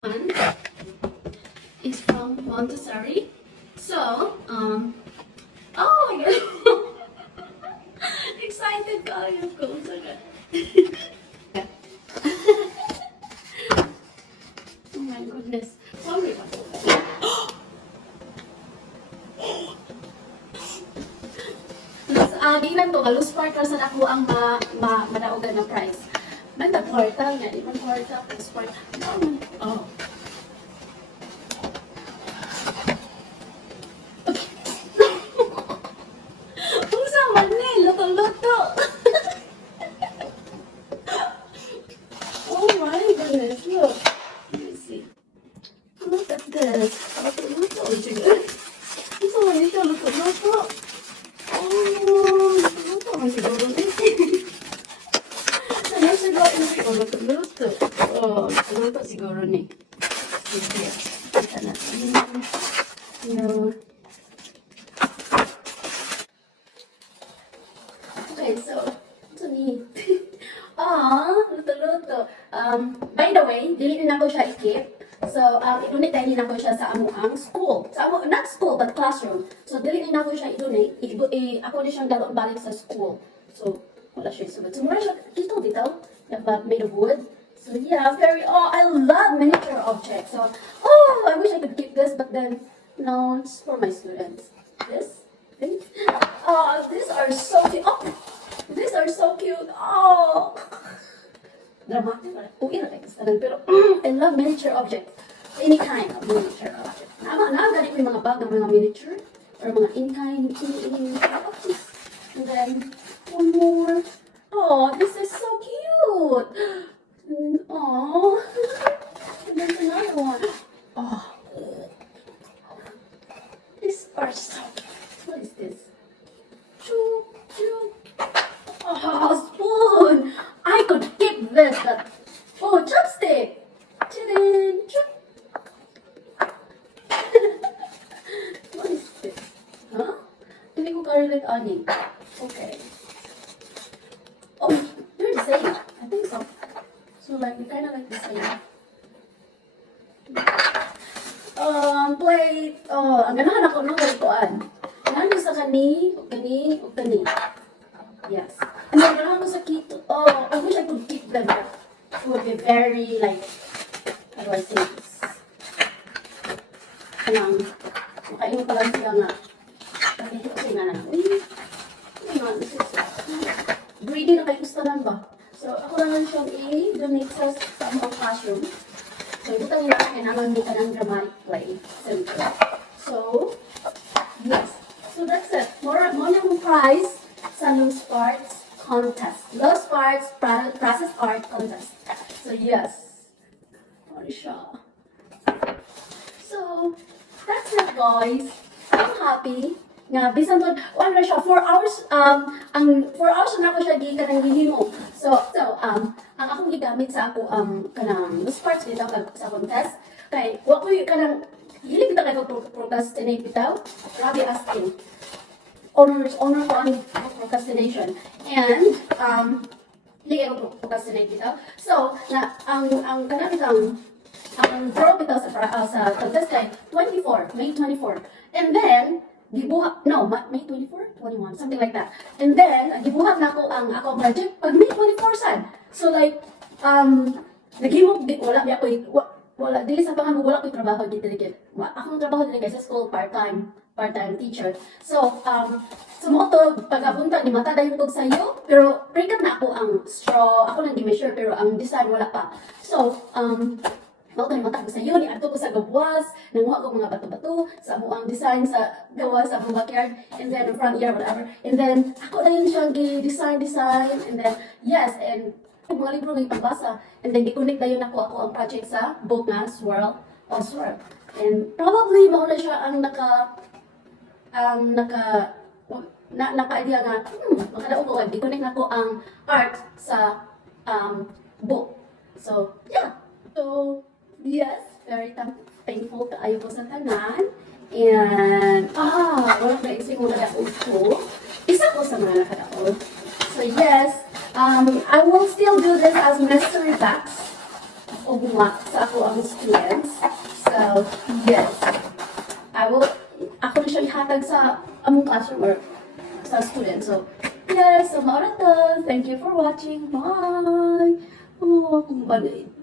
One is from Montessori. So, oh my god. Excited kayo ko. Oh my goodness. Sorry ba? Ginan to, galus partner sa ako ang madaugan na price. Man, nag-quartal nga, di man quartal, plus quartal. Oh. Unsa man ni, luto-luto. Oh my goodness, look. Let me see. Look at this. Luto-luto, siguro. Unsa man nito, luto-luto. Oh, luto-luto man siguro ni. Ano siguro, luto-luto. Oh, luto siguro ni. Sige, kita natin. No. Okay, so, ito ni. Luto-luto. By the way, dili na ko siya i-keep. So, i-donate dahil na ko siya sa amuang school. Sa amo, not school, but classroom. So, dili na ko siya i-donate. Ako na siyang dalo balik sa school. So, wala siya isubad. So, mura siya, dito, but made of wood. So, yeah, I love miniature objects. So, I wish I could keep this, but then, no, it's for my students. This, thing. These are so cute. Oh, these are so cute. Oh, dramatic. Pero I love miniature objects. Any kind of miniature object. Ganit ko yung mga bag ng mga miniature or mga in-kind objects. And then, one more. Oh, this is so cute. Oh, and then another one. Oh, these are so cute. What is this? Choo, choo. Oh, spoon. I could keep this. Oh, chopstick. Chidin. What is this? Huh? Hindi ko ka-relate ani. Okay. Oh, they're the same. I think so. So, like, we kind of like the same. Plate. Oh, ang ganahan ako nung galikuan. Ganahan ko sa kani, o kani. Yes. And then, ganahan ko sa kito. Oh, I wish I could keep them. It would be very, like, how do I say this? Makaingon pa lang sila nga. Kasi nga lang. Uy, nga, this is greedy na kayo gustanan ba? So, ako lang siyang i-donate sa mga classroom. So, ito tayo na kailangan mo ka ng dramatic play center. So, yes. So, that's it. More yung prize sa Loose Parts Contest. Loose Parts Process Art Contest. So, yes. Ano siya? So, that's it, guys. I'm happy nga bisan to na siya 4 hours ang 4 hours na ako siya kanang gihimo. So ang akong gigamit sa ako kanang sports dito sa contest kay wa ko kanang hilig ta kay procrastinate bitaw. Grabe asking. Honor ko ang procrastination and hilig ako procrastinate bitaw. So na ang kanang ang draw bitaw sa contest kay May 24. And then May 24? 21, something like that. And then, gibuhat na ako ang akong project pag May 24 sad. So like, naghimog, wala, dili sa pangamu, wala ko'y trabaho dito ligid. Akong trabaho dito sa school, part-time teacher. So, sumuto, pag-apunta, di mata dayon kog sayo, pero pre-cut na ako ang straw, ako lang di-measure, pero ang design wala pa. So, ako ni matag sa yun, ato ko sa gawas, nanguha ko mga bato-bato, sa ang design sa gawas, sa akong backyard, and then front yard, whatever. And then, ako na yun siyang design, and then, yes, and mga libro ng ipabasa. And then, gikunik na yun ako ang project sa book nga, Swirl. And probably, mauna siya ang naka-idea nga, makadaog ko, gikunik na ko ang art sa book. So, yeah. So, yes, very thankful kaayo ko sa tanan. And, walang naisip mo na ko. Isa ko sa mga nakadaog. So, yes, I will still do this as mystery box. ugma sa ako ang students. So, yes. Ako na siya ihatag sa among classroom or sa students. So, yes, so maura to. Thank you for watching. Bye! Oh, kung bagay.